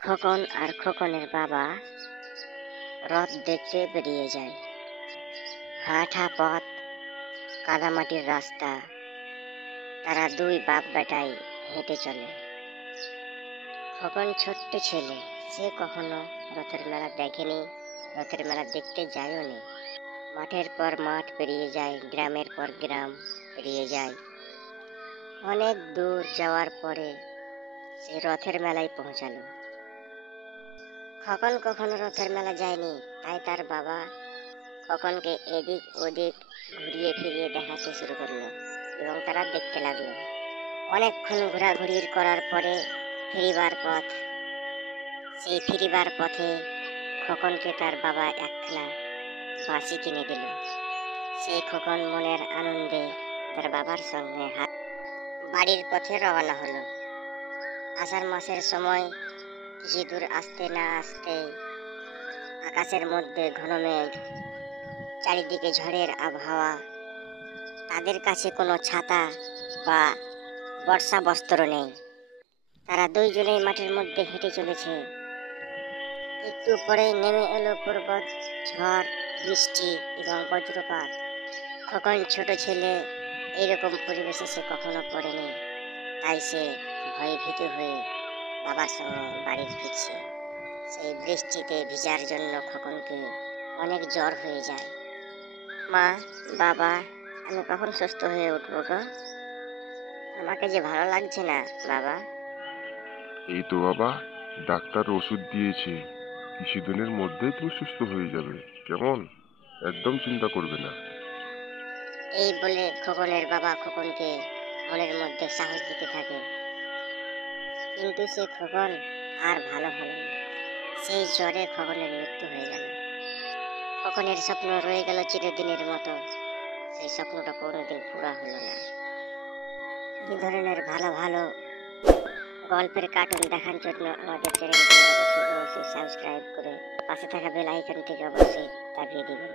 খোকন আর খোকনের বাবা রথ দেখতে বেরিয়ে যায়। হাঁটা পথ, কাদামাটির রাস্তা, তারা দুই বাপ বেটাই হেঁটে চলে। খোকন ছোট্ট ছেলে, সে কখনো রথের মেলা দেখেনি, রথের মেলা দেখতে যায়ও নি। মাঠের পর মাঠ পেরিয়ে যায়, গ্রামের পর গ্রাম পেরিয়ে যায়। অনেক দূর যাওয়ার পরে সে রথের মেলায় পৌঁছালো। খোকন কখনো রথের মেলা যায়নি, তাই তার বাবা খোকনকে এদিক ওদিক ঘুরিয়ে ফিরিয়ে দেখাতে শুরু করলো এবং তারা দেখতে লাগলো। অনেকক্ষণ ঘোরাঘুরির করার পরে ফিরিবার পথ, সেই ফিরিবার পথে খোকনকে তার বাবা একখানা বাঁশি কিনে দিল। সেই খোকন মনের আনন্দে তার বাবার সঙ্গে বাড়ির পথে রওনা হলো। আষাঢ় মাসের সময় কিছু দূর আসতে না আসতে আকাশের মধ্যে ঘন মেঘ, চারিদিকে ঝড়ের আবহাওয়া। তাদের কাছে কোনো ছাতা বা বর্ষা বস্ত্র নেই। তারা দুইজনেই মাঠের মধ্যে হেঁটে চলেছে। একটু পরেই নেমে এলো পর্বত, ঝড়, বৃষ্টি এবং বজ্রপাত। খোকন ছোট ছেলে, এইরকম পরিবেশে সে কখনো পড়েনি, তাই সে ভয়ে ভীত হয়ে বাবার সঙ্গে বাড়ি ফিরছে। সেই বৃষ্টিতে ভিজার জন্য খোকনকে অনেক জ্বর হয়ে যায়। মা, বাবা, আমি কখন সুস্থ হয়ে উঠবো গো? আমাকে যে ভালো লাগছে না বাবা। এই তো বাবা, ডাক্তার ওষুধ দিয়েছে, কিছুদিনের মধ্যেই তুমি সুস্থ হয়ে যাবে, কেমন? একদম চিন্তা করবে না। এই বলে খোকনের বাবা খোকনকে মনের মধ্যে সাহস দিতে থাকে। কিন্তু সে খোকন আর ভালো হলো না। সেই জ্বরে খোকনের মৃত্যু হয়ে গেল। খোকনের স্বপ্ন রয়ে গেল চিরদিনের মতো, সেই স্বপ্নটা কোনোদিন পুরা হলো না। এই ধরনের ভালো ভালো গল্পের কার্টুন দেখার জন্য আমাদের চ্যানেলটি অবশ্যই সাবস্ক্রাইব করে পাশে থাকা বেল আইকনটিকে অবশ্যই দাবিয়ে দিবেন।